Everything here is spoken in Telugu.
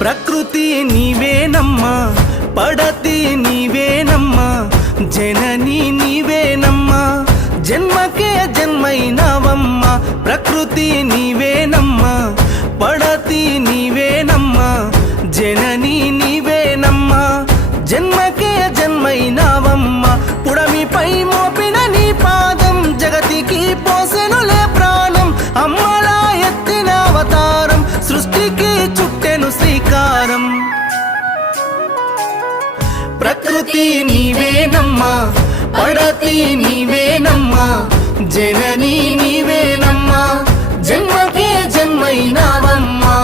ప్రకృతి నీవేనమ్మా, పడతి నీవేనమ్మా, జనని నీవేనమ్మా, జన్మకే జన్మైనవమ్మా. ప్రకృతి నీవేనమ్మా, పడతి నీవేనమ్మా, జనని నీవేనమ్మా, జన్మకే జన్మైనవమ్మా. పుడమిపై మోపిన నీ పాదం జగతికి పోసెనులే ప్రాణం. అమ్మలా ఎత్తిన అవతారం సృష్టికి చుట్టెను శ్రీకారం. ప్రకృతి నీవేనమ్మా, పడతి నీవేనమ్మా, జనని నీవేనమ్మా, జన్మకే జన్మైనవమ్మా.